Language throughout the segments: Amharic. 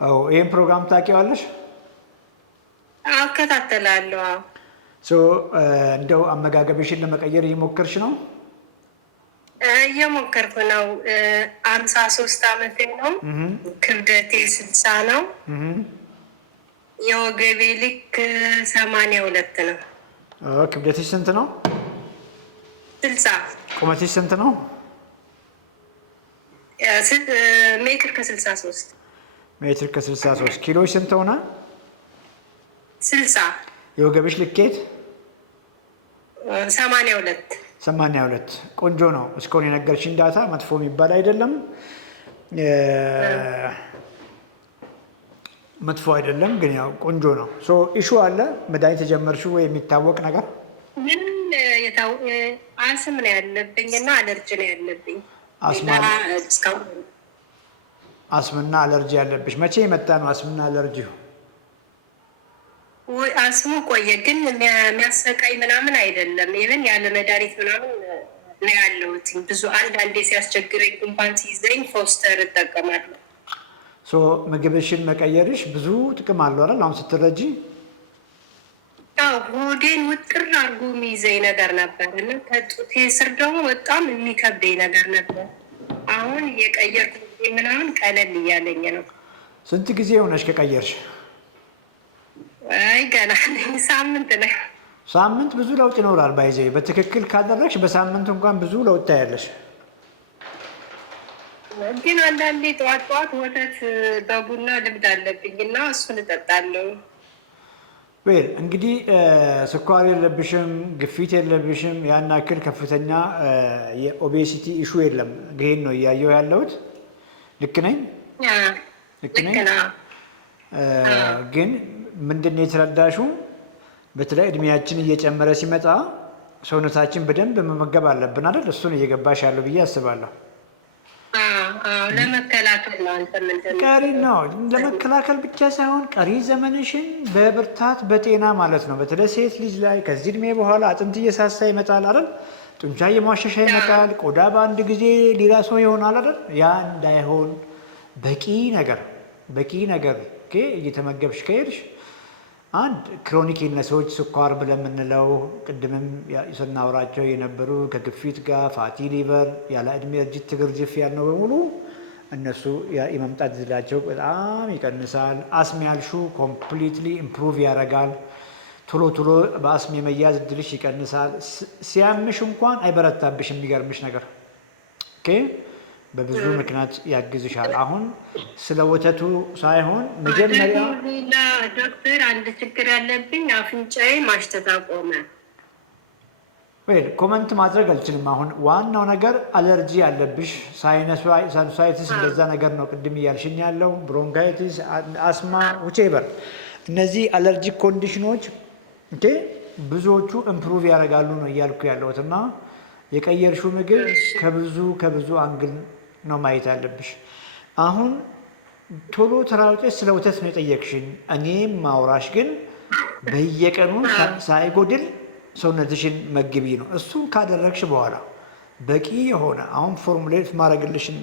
አዎ ይሄን ፕሮግራም ታውቂዋለሽ? እከታተላለሁ። አዎ እንደው አመጋገብሽን ለመቀየር እየሞከርሽ ነው? እየሞከርኩ ነው። 53 ዓመቴ ነው። ክብደቴ 60 ነው። የወገቤ ልክ 82 ነው። ክብደትሽ ስንት ነው? 60። ቁመትሽ ስንት ነው? ሜትር ከ63 ሜትር ከ63 ኪሎሽ ስንት ሆነ? 60። የወገብሽ ልኬት 82። 82 ቆንጆ ነው። እስካሁን የነገርሽኝ ዳታ መጥፎ የሚባል አይደለም፣ መጥፎ አይደለም፣ ግን ያው ቆንጆ ነው። ኢሹ አለ መድኃኒት የጀመርሽው ወይ የሚታወቅ ነገር? ምን አስም ነው ያለብኝ እና አለርጂ ነው ያለብኝ። አስምና አለርጂ ያለብሽ መቼ የመጣ ነው? አስምና አለርጂው አስሙ ቆየ፣ ግን የሚያሰቃይ ምናምን አይደለም። ይህን ያለ መድኃኒት ምናምን ነው ያለሁት። ብዙ አንዳንዴ ሲያስቸግረኝ ጉንፋን ሲይዘኝ ፎስተር እጠቀማለሁ። ምግብሽን መቀየርሽ ብዙ ጥቅም አለው አይደል? አሁን ስትረጂ ሆዴን ውጥር አድርጎ የሚይዘኝ ነገር ነበር እና ከጡቴ ስር ደግሞ በጣም የሚከብደኝ ነገር ነበር። አሁን የቀየርኩ ምናምን ቀለል እያለኝ ነው። ስንት ጊዜ ሆነሽ ከቀየርሽ? አይ ገና ሳምንት ነው። ሳምንት ብዙ ለውጥ ይኖራል። ባይዘ በትክክል ካደረግሽ በሳምንት እንኳን ብዙ ለውጥ ታያለሽ። ግን አንዳንዴ ጠዋት ጠዋት ወተት በቡና ልምድ አለብኝ እና እሱን እጠጣለሁ። እንግዲህ ስኳር የለብሽም፣ ግፊት የለብሽም፣ ያን ያክል ከፍተኛ የኦቤሲቲ ኢሹ የለም። ይሄን ነው እያየው ያለሁት። ልክ ነኝ? ልክ ነኝ? ግን ምንድን ነው የተረዳሽው? በተለይ እድሜያችን እየጨመረ ሲመጣ ሰውነታችን በደንብ መመገብ አለብን አይደል? እሱን እየገባሽ ያለው ብዬ አስባለሁ። ለመከላከል ነው። ቀሪ ነው ለመከላከል ብቻ ሳይሆን ቀሪ ዘመንሽን በብርታት በጤና ማለት ነው። በተለይ ሴት ልጅ ላይ ከዚህ እድሜ በኋላ አጥንት እየሳሳ ይመጣል አይደል? ጡንቻ እየሟሸሻ ይመጣል። ቆዳ በአንድ ጊዜ ሌላ ሰው ይሆናል አይደል? ያ እንዳይሆን በቂ ነገር እየተመገብሽ ከሄድሽ አንድ ክሮኒክ ኢልነሶች ስኳር ብለን የምንለው ቅድምም ስናወራቸው የነበሩ ከግፊት ጋር ፋቲ ሊቨር፣ ያለ እድሜ እርጅት ትግርጅፍ ያልነው በሙሉ እነሱ የመምጣት እድላቸው በጣም ይቀንሳል። አስም ያልሹ ኮምፕሊትሊ ኢምፕሩቭ ያደርጋል። ቶሎ በአስም የመያዝ እድልሽ ይቀንሳል። ሲያምሽ እንኳን አይበረታብሽ። የሚገርምሽ ነገር በብዙ ምክንያት ያግዝሻል። አሁን ስለ ወተቱ ሳይሆን መጀመሪያ ዶክተር አንድ ችግር ያለብኝ አፍንጫዬ ማሽተት አቆመ። ኮመንት ማድረግ አልችልም። አሁን ዋናው ነገር አለርጂ ያለብሽ ሳይነሳይቲስ እንደዛ ነገር ነው ቅድም እያልሽኝ ያለው ብሮንካይቲስ፣ አስማ፣ ውቼበር እነዚህ አለርጂክ ኮንዲሽኖች ብዙዎቹ ኢምፕሩቭ ያደርጋሉ ነው እያልኩ ያለሁት እና የቀየርሽው ምግብ ከብዙ አንግል ነው ማየት ያለብሽ። አሁን ቶሎ ተራውጤ ስለ ወተት ነው የጠየቅሽኝ። እኔም ማውራሽ ግን በየቀኑ ሳይጎድል ሰውነትሽን መግቢ ነው። እሱን ካደረግሽ በኋላ በቂ የሆነ አሁን ፎርሙሌት ማድረግልሽን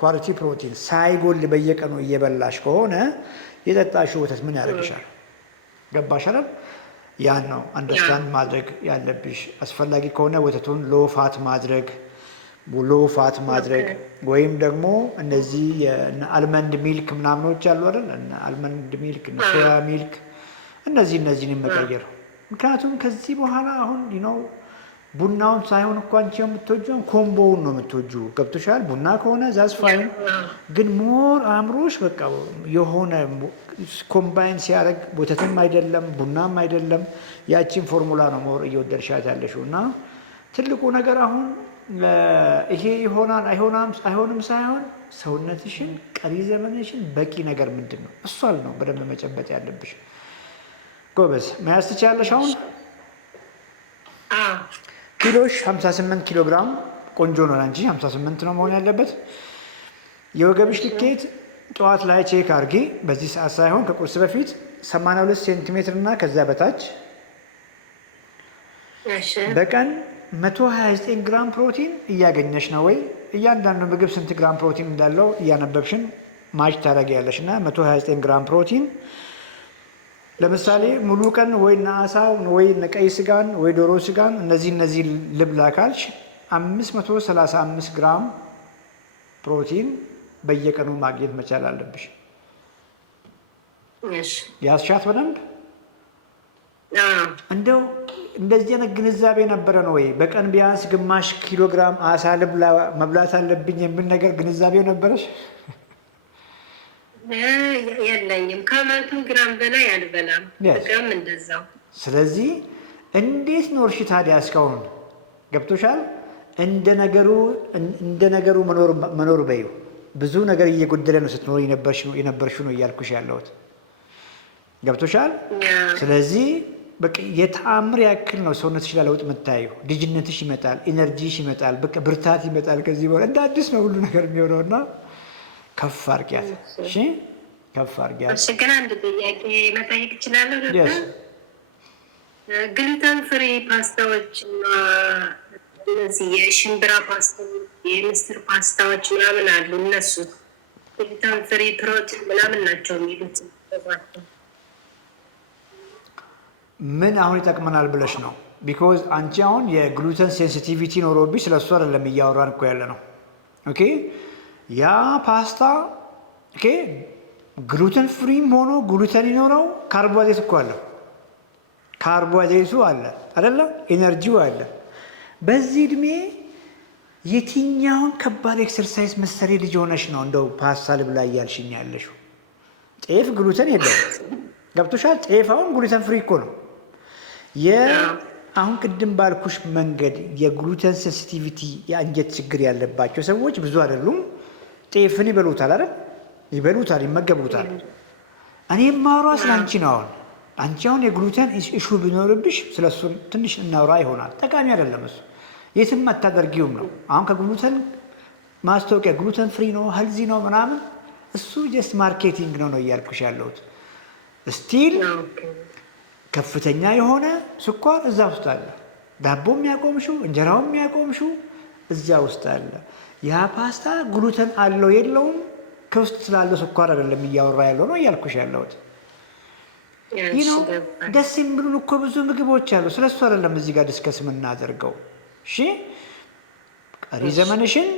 ኳሊቲ ፕሮቲን ሳይጎል በየቀኑ እየበላሽ ከሆነ የጠጣሽው ወተት ምን ያደርግሻል? ገባሽ አይደል? ያን ነው አንደርስታንድ ማድረግ ያለብሽ። አስፈላጊ ከሆነ ወተቱን ሎፋት ማድረግ ወይም ደግሞ እነዚህ የአልመንድ ሚልክ ምናምኖች አሉ አይደል? አልመንድ ሚልክ፣ ሶያ ሚልክ እነዚህን መቀየር። ምክንያቱም ከዚህ በኋላ አሁን ቡናውን ሳይሆን እኮ አንቺ የምትወጂውን ኮምቦውን ነው የምትወጂው። ገብቶሻል? ቡና ከሆነ ዛዝ ፋይን፣ ግን ሞር አእምሮሽ በቃ የሆነ ኮምባይን ሲያደርግ ወተትም አይደለም ቡናም አይደለም፣ ያቺን ፎርሙላ ነው ሞር እየወደድሻት ያለሽው። እና ትልቁ ነገር አሁን ይሄ ይሆናል አይሆንም ሳይሆን ሰውነትሽን ቀሪ ዘመንሽን በቂ ነገር ምንድን ነው እሷል ነው በደንብ መጨበጥ ያለብሽ። ጎበዝ መያዝ ትችያለሽ። አሁን ኪሎሽ 58 ኪሎ ግራም ቆንጆ ነው። አንቺ 58 ነው መሆን ያለበት። የወገብሽ ልኬት ጠዋት ላይ ቼክ አድርጊ። በዚህ ሰዓት ሳይሆን ከቁርስ በፊት 82 ሴንቲሜትር እና ከዛ በታች በቀን 129 ግራም ፕሮቲን እያገኘሽ ነው ወይ? እያንዳንዱ ምግብ ስንት ግራም ፕሮቲን እንዳለው እያነበብሽን ማች ታደርጊያለሽ እና 129 ግራም ፕሮቲን ለምሳሌ ሙሉ ቀን ወይ አሳ ወይ ቀይ ስጋን ወይ ዶሮ ስጋን እነዚህ ልብላ ካልሽ 535 ግራም ፕሮቲን በየቀኑ ማግኘት መቻል አለብሽ። ያስሻት በደንብ እንደው እንደዚህ አይነት ግንዛቤ ነበረ ነው ወይ? በቀን ቢያንስ ግማሽ ኪሎ ግራም አሳ ልብላ መብላት አለብኝ የሚል ነገር ግንዛቤው ነበረሽ? የለኝም። ከ100 ግራም በላይ አልበላም። ግራም እንደዛው። ስለዚህ እንዴት ኖርሽ ታዲያ እስካሁን? ገብቶሻል? እንደ ነገሩ መኖር በዩ ብዙ ነገር እየጎደለ ነው ስትኖር የነበርሽው ነው እያልኩሽ ያለሁት። ገብቶሻል? ስለዚህ በቃ የተአምር ያክል ነው ሰውነትሽ ላይ ለውጥ የምታየው። ልጅነትሽ ይመጣል፣ ኢነርጂሽ ይመጣል፣ በቃ ብርታት ይመጣል። ከዚህ በኋላ እንደ አዲስ ነው ሁሉ ነገር የሚሆነው እና ከፍ አድርጊያት። እሺ ከፍ አድርጊያት። እሺ ግን አንድ ጥያቄ መጠየቅ እችላለሁ? ግሉተን ፍሪ ፓስታዎች እና እነዚህ የሽምብራ ፓስታዎች፣ የምስር ፓስታዎች ምናምን አሉ። እነሱ ግሉተን ፍሪ ፕሮቲን ምናምን ናቸው የሚሉት ምን አሁን ይጠቅመናል ብለሽ ነው? ቢኮዝ አንቺ አሁን የግሉተን ሴንሲቲቪቲ ኖሮብሽ ስለሱ አይደለም እያወራን እኮ ያለ ነው። ኦኬ ያ ፓስታ ኦኬ ግሉተን ፍሪም ሆኖ ግሉተን ይኖረው ካርቦሃይድሬት እኮ አለ። ካርቦሃይድሬቱ አለ አይደለ? ኤነርጂው አለ። በዚህ እድሜ የትኛውን ከባድ ኤክሰርሳይዝ መሰሪ ልጅ ሆነሽ ነው እንደው ፓስታ ልብላ እያልሽኝ ያለሽው? ጤፍ ግሉተን የለም። ገብቶሻል? ጤፍ አሁን ግሉተን ፍሪ እኮ ነው። አሁን ቅድም ባልኩሽ መንገድ የግሉተን ሴንሲቲቪቲ የአንጀት ችግር ያለባቸው ሰዎች ብዙ አይደሉም። ጤፍን ይበሉታል አይደል? ይበሉታል፣ ይመገቡታል። እኔ የማወራው ስለ አንቺ ነው። አንቺ አሁን የግሉተን ኢሹ ቢኖርብሽ ስለሱ ትንሽ እናውራ ይሆናል። ጠቃሚ አይደለም እሱ፣ የትም አታደርጊውም ነው። አሁን ከግሉተን ማስታወቂያ ግሉተን ፍሪ ነው ሄልዚ ነው ምናምን፣ እሱ ጀስት ማርኬቲንግ ነው እያልኩሽ ያለሁት። ስቲል ከፍተኛ የሆነ ስኳር እዛ ውስጥ አለ። ዳቦ የሚያቆምሽው እንጀራው የሚያቆምሽው እዛ ውስጥ አለ። ያ ፓስታ ግሉተን አለው የለውም ከውስጥ ስላለው ስኳር አይደለም እያወራ ያለው ነው እያልኩሽ ያለሁት። ደስ የሚሉን እኮ ብዙ ምግቦች አሉ። ስለሱ አይደለም እዚህ ጋር ዲስከስ የምናደርገው። እሺ ቀሪ ዘመንሽን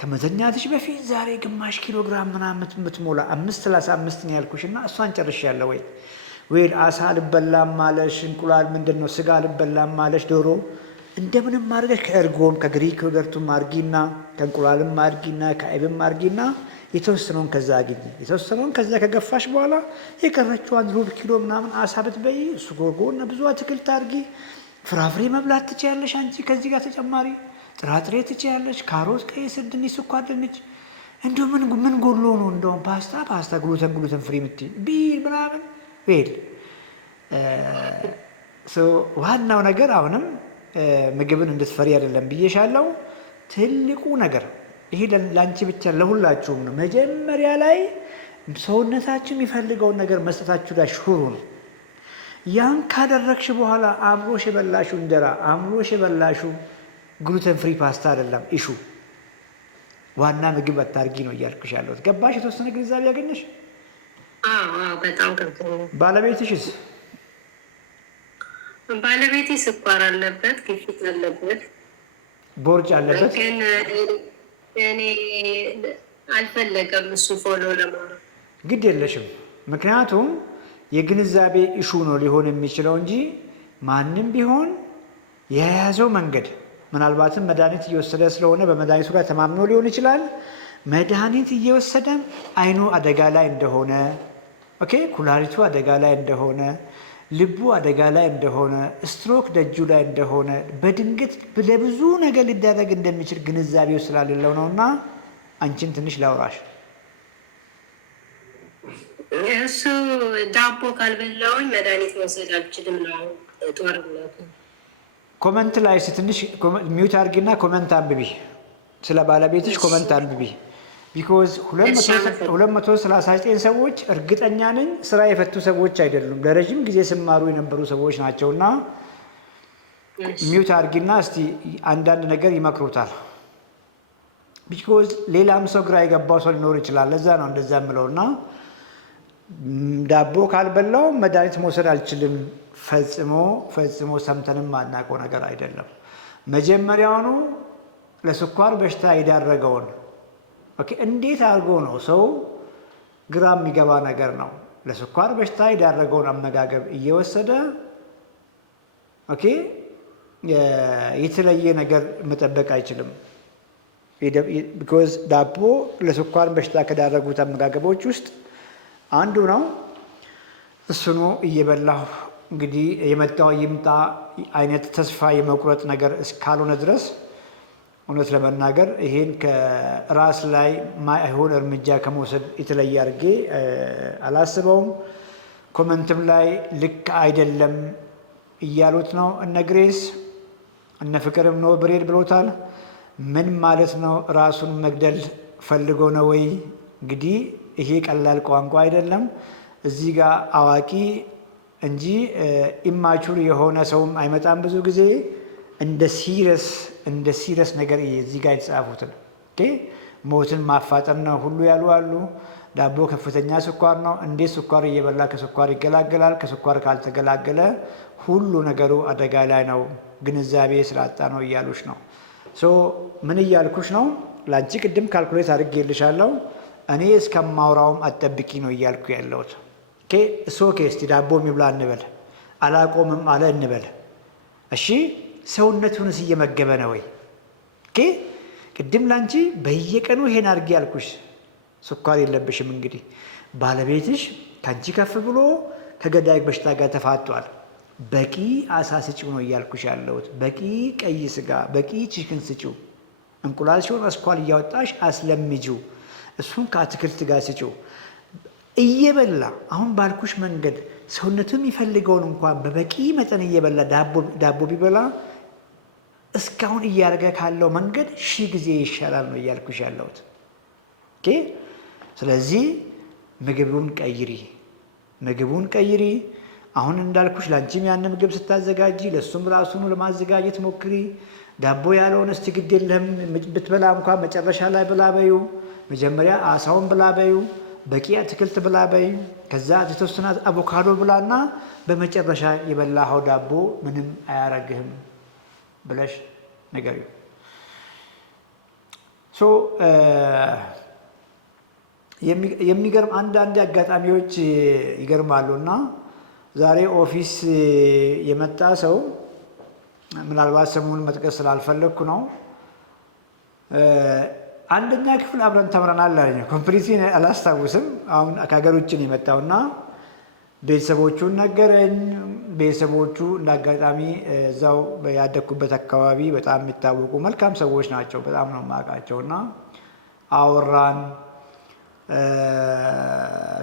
ከመተኛትሽ በፊት ዛሬ ግማሽ ኪሎ ግራም ምናምን የምትሞላ 535 ነው ያልኩሽና እሷን ጨርሻለሁ ወይ አሳ ልበላም ማለሽ፣ እንቁላል ምንድን ነው ስጋ ልበላም ማለሽ፣ ዶሮ እንደምንም አድርገሽ ከእርጎም ከግሪክ ዮገርቱም አድርጊና ከእንቁላልም አድርጊና ከአይብም አድርጊና የተወሰነውን ከዛ አግኝ። የተወሰነውን ከዛ ከገፋሽ በኋላ የቀረችዋን ሩብ ኪሎ ምናምን አሳ ብትበይ እሱ ጎርጎና ብዙ አትክልት አድርጊ። ፍራፍሬ መብላት ትችያለሽ አንቺ ከዚህ ጋር ተጨማሪ ጥራጥሬ ትችያለሽ። ካሮት፣ ቀይ ስር፣ ድንች፣ ስኳር ድንች። እንዲሁ ምን ጎሎ ነው እንደውም ፓስታ ግሉተን ፍሪ የምትይ ቢል ምናምን ዌል ዋናው ነገር አሁንም ምግብን እንድትፈሪ አይደለም ብዬሻለሁ። ትልቁ ነገር ይሄ ለአንቺ ብቻ ለሁላችሁም ነው። መጀመሪያ ላይ ሰውነታችን የሚፈልገውን ነገር መስጠታችሁ ላይ ሹሩ ነው። ያን ካደረግሽ በኋላ አምሮሽ የበላሹ እንጀራ አምሮሽ የበላሹ ግሉተን ፍሪ ፓስታ አይደለም ኢሹ። ዋና ምግብ አታርጊ ነው እያልኩሽ ያለሁት። ገባሽ? የተወሰነ ግንዛቤ ያገኘሽ? በጣም ገብቶኛል። ባለቤትሽስ? ባለቤቴ ስኳር አለበት፣ ግፊት አለበት፣ ቦርጭ አለበት። ግን እኔ አልፈለገም እሱ ፎሎ ለማድረግ። ግድ የለሽም። ምክንያቱም የግንዛቤ ኢሹ ነው ሊሆን የሚችለው እንጂ ማንም ቢሆን የያዘው መንገድ ምናልባትም መድኃኒት እየወሰደ ስለሆነ በመድኃኒቱ ላይ ተማምኖ ሊሆን ይችላል። መድኃኒት እየወሰደም አይኑ አደጋ ላይ እንደሆነ ኦኬ፣ ኩላሊቱ አደጋ ላይ እንደሆነ፣ ልቡ አደጋ ላይ እንደሆነ፣ ስትሮክ ደጁ ላይ እንደሆነ፣ በድንገት ለብዙ ነገር ሊደረግ እንደሚችል ግንዛቤው ስላሌለው ነው። እና አንቺን ትንሽ ላውራሽ። እሱ ዳቦ ካልበላውኝ መድኃኒት መውሰድ አልችልም ነው ጦርነቱ። ኮመንት ላይ ትንሽ ሚዩት አድርጊና ኮመንት አንብቢ። ስለ ባለቤትሽ ኮመንት አንብቢ። ቢኮዝ 239 ሰዎች እርግጠኛ ነኝ ስራ የፈቱ ሰዎች አይደሉም፣ ለረጅም ጊዜ ስማሩ የነበሩ ሰዎች ናቸውና ሚዩት አድርጊና እስቲ አንዳንድ ነገር ይመክሩታል። ቢኮዝ ሌላም ሰው ግራ የገባው ሰው ሊኖር ይችላል። ለዛ ነው እንደዛ የምለውና ዳቦ ካልበላው መድኃኒት መውሰድ አልችልም። ፈጽሞ ሰምተንም አናውቀው ነገር አይደለም። መጀመሪያውኑ ለስኳር በሽታ የዳረገውን እንዴት አድርጎ ነው ሰው ግራ የሚገባ ነገር ነው። ለስኳር በሽታ የዳረገውን አመጋገብ እየወሰደ የተለየ ነገር መጠበቅ አይችልም። ቢኮዝ ዳቦ ለስኳር በሽታ ከዳረጉት አመጋገቦች ውስጥ አንዱ ነው። እሱኑ እየበላሁ እንግዲህ የመጣው ይምጣ አይነት ተስፋ የመቁረጥ ነገር እስካልሆነ ድረስ እውነት ለመናገር ይሄን ከራስ ላይ ማይሆን እርምጃ ከመውሰድ የተለየ አድርጌ አላስበውም። ኮመንትም ላይ ልክ አይደለም እያሉት ነው እነ ግሬስ እነ ፍቅርም ነው ብሬድ ብሎታል። ምን ማለት ነው? ራሱን መግደል ፈልጎ ነው ወይ? እንግዲህ ይሄ ቀላል ቋንቋ አይደለም። እዚህ ጋር አዋቂ እንጂ ኢማቹር የሆነ ሰውም አይመጣም። ብዙ ጊዜ እንደ ሲረስ ነገር እዚህ ጋር የተጻፉትን ሞትን ማፋጠን ነው ሁሉ ያሉ አሉ። ዳቦ ከፍተኛ ስኳር ነው። እንዴት ስኳር እየበላ ከስኳር ይገላገላል? ከስኳር ካልተገላገለ ሁሉ ነገሩ አደጋ ላይ ነው። ግንዛቤ ስላጣ ነው እያሉሽ ነው። ምን እያልኩሽ ነው? ለአንቺ ቅድም ካልኩሌት አድርጌልሻለሁ። እኔ እስከማውራውም አጠብቂ ነው እያልኩ ያለሁት። እስቲ ዳቦ የሚብላ እንበል፣ አላቆምም አለ እንበል። እሺ ሰውነቱንስ እየመገበ ነው ወይ? ቅድም ላንቺ በየቀኑ ይሄን አድርጌ ያልኩሽ ስኳር የለብሽም። እንግዲህ ባለቤትሽ ከአንቺ ከፍ ብሎ ከገዳይ በሽታ ጋር ተፋጧል። በቂ አሳ ስጪው ነው እያልኩሽ ያለሁት። በቂ ቀይ ስጋ፣ በቂ ቺክን ስጪው። እንቁላል ሲሆን አስኳል እያወጣሽ አስለምጂው። እሱን ከአትክልት ጋር ስጪው እየበላ አሁን ባልኩሽ መንገድ ሰውነቱ የሚፈልገውን እንኳን በበቂ መጠን እየበላ ዳቦ ቢበላ እስካሁን እያደረገ ካለው መንገድ 1000 ጊዜ ይሻላል ነው እያልኩሽ ያለሁት። ስለዚህ ምግቡን ቀይሪ። አሁን እንዳልኩሽ ላንቺም ያን ምግብ ስታዘጋጂ ለሱም ራሱን ለማዘጋጀት ሞክሪ። ዳቦ ያለውን እስቲ ግድ የለህም ብትበላ እንኳን መጨረሻ ላይ ብላ በዩ። መጀመሪያ አሳውን ብላ በዩ፣ በቂ አትክልት ብላ በዩ፣ ከዛ የተወሰነ አቮካዶ ብላና በመጨረሻ የበላኸው ዳቦ ምንም አያረግህም ብለሽ ንገሪው። የሚገርም አንዳንድ አጋጣሚዎች ይገርማሉ። እና ዛሬ ኦፊስ የመጣ ሰው ምናልባት ስሙን መጥቀስ ስላልፈለግኩ ነው። አንደኛ ክፍል አብረን ተምረናል አለኝ። ኮምፕሊት አላስታውስም። አሁን ከሀገር ውጭ ነው የመጣውና ቤተሰቦቹን ነገረኝ። ቤተሰቦቹ እንዳጋጣሚ እዛው ያደግኩበት አካባቢ በጣም የሚታወቁ መልካም ሰዎች ናቸው። በጣም ነው የማውቃቸው። እና አወራን።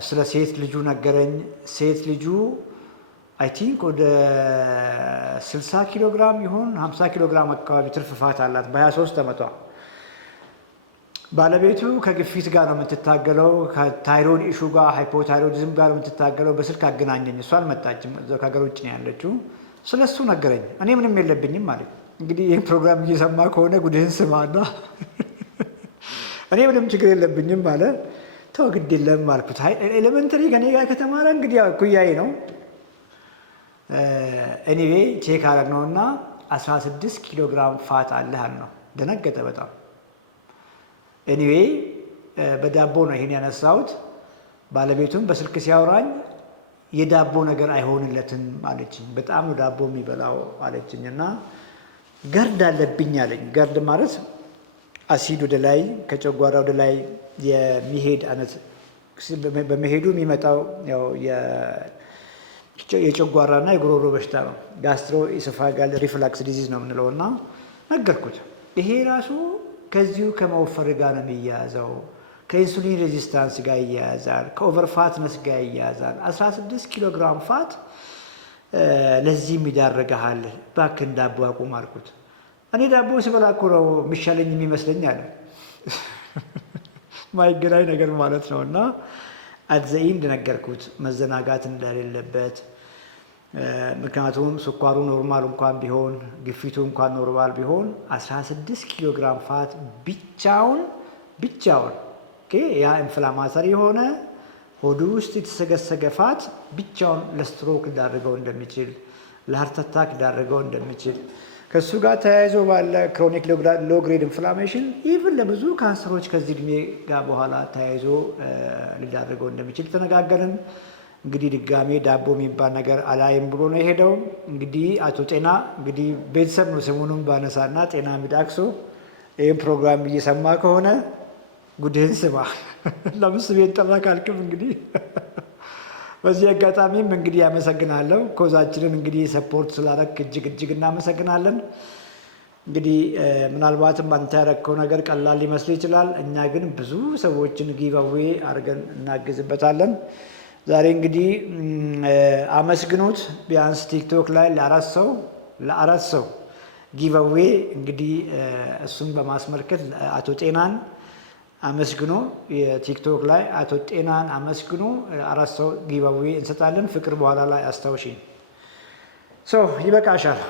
ስለ ሴት ልጁ ነገረኝ። ሴት ልጁ አይ ቲንክ ወደ 60 ኪሎ ግራም ይሆን 50 ኪሎ ግራም አካባቢ ትርፍ ፋት አላት በ23 ዓመቷ። ባለቤቱ ከግፊት ጋር ነው የምትታገለው፣ ከታይሮይድ ኢሹ ጋር ሃይፖታይሮይዲዝም ጋር ነው የምትታገለው። በስልክ አገናኘኝ። እሷ አልመጣችም፣ ከሀገር ውጭ ነው ያለችው። ስለሱ ነገረኝ። እኔ ምንም የለብኝም ማለት እንግዲህ ይህን ፕሮግራም እየሰማ ከሆነ ጉድህን ስማና እኔ ምንም ችግር የለብኝም አለ። ተው ግድ የለም አልኩት። ኤሌመንተሪ ከኔ ጋር ከተማረ እንግዲህ ኩያዬ ነው። ኤኒዌይ ቼክ አደረግነውና 16 ኪሎ ግራም ፋት አለህ አልነው። ደነገጠ በጣም። ኤኒዌይ በዳቦ ነው ይሄን ያነሳሁት። ባለቤቱም በስልክ ሲያወራኝ የዳቦ ነገር አይሆንለትም አለችኝ። በጣም ነው ዳቦ የሚበላው አለችኝ። እና ገርድ አለብኝ አለኝ። ገርድ ማለት አሲድ ወደ ላይ ከጨጓራ ወደ ላይ የሚሄድ አይነት በመሄዱ የሚመጣው ያው የጨጓራና የጉሮሮ በሽታ ነው። ጋስትሮ ኢሶፋጋል ሪፍላክስ ዲዚዝ ነው የምንለው። እና ነገርኩት። ይሄ ራሱ ከዚሁ ከመወፈር ጋር ነው የሚያያዘው። ከኢንሱሊን ሬዚስታንስ ጋር ይያያዛል። ከኦቨር ፋትነስ ጋር ይያያዛል። 16 ኪሎ ግራም ፋት ለዚህም ይዳረግሃል። እባክህን ዳቦ አቁም አልኩት። እኔ ዳቦ ስበላ እኮ ነው የሚሻለኝ የሚመስለኝ አለ። ማይገናኝ ነገር ማለት ነው። እና አትዘይ እንደነገርኩት መዘናጋት እንደሌለበት፣ ምክንያቱም ስኳሩ ኖርማል እንኳን ቢሆን ግፊቱ እንኳን ኖርማል ቢሆን 16 ኪሎ ግራም ፋት ብቻውን ብቻውን ያ ኢንፍላማተሪ የሆነ ሆዱ ውስጥ የተሰገሰገ ፋት ብቻውን ለስትሮክ ሊዳርገው እንደሚችል ለሃርት አታክ ሊዳርገው እንደሚችል ከሱ ጋር ተያይዞ ባለ ክሮኒክ ሎ ግሬድ ኢንፍላሜሽን ኢቭን ለብዙ ካንሰሮች ከዚህ እድሜ ጋር በኋላ ተያይዞ ሊዳርገው እንደሚችል ተነጋገርን። እንግዲህ ድጋሜ ዳቦ የሚባል ነገር አላይም ብሎ ነው የሄደው። እንግዲህ አቶ ጤና እንግዲህ ቤተሰብ ነው ስሙንም ባነሳና ጤና ሚዳክሶ ይህም ፕሮግራም እየሰማ ከሆነ ጉድህን ስማ። ለምስ ቤት ጠራ ካልክም እንግዲህ በዚህ አጋጣሚም እንግዲህ ያመሰግናለሁ። ኮዛችንን እንግዲህ ሰፖርት ስላደረክ እጅግ እናመሰግናለን። እንግዲህ ምናልባትም አንተ ያደረግከው ነገር ቀላል ሊመስል ይችላል። እኛ ግን ብዙ ሰዎችን ጊቫዌ አድርገን እናግዝበታለን። ዛሬ እንግዲህ አመስግኖት ቢያንስ ቲክቶክ ላይ ለአራት ሰው ጊቫዌ እንግዲህ እሱን በማስመልከት አቶ ጤናን አመስግኖ የቲክቶክ ላይ አቶ ጤናን አመስግኖ 4 ሰው ጊቫዌ እንሰጣለን። ፍቅር በኋላ ላይ አስታውሽኝ። ይበቃሻል።